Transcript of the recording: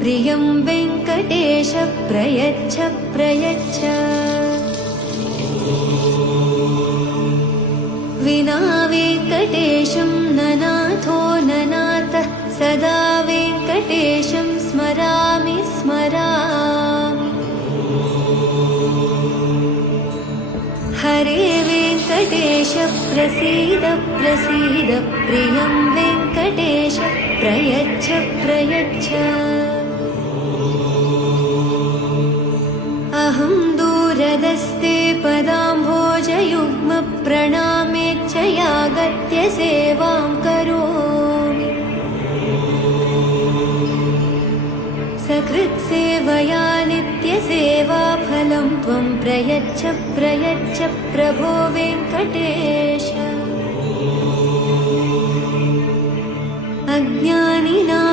प्रियं वेङ्कटेश प्रयच्छ प्रयच्छ। विना वेङ्कटेशं ननाथो ननाथः सदा वेङ्कटेशं स्मरामि स्मरामि। हरे वेङ्कटेश प्रसीद प्रसीद प्रियं वेङ्कटेश प्रयच्छ प्रयच्छ। अहं दूरदस्ते पदाम्भोजयुग्मप्रणामेच्च यागत्य सेवां करोमि। सकृत्सेवया नित्यसेवाफलं त्वं प्रयच्छ प्रयच्छ प्रभो वेङ्कटेश। अज्ञानिनां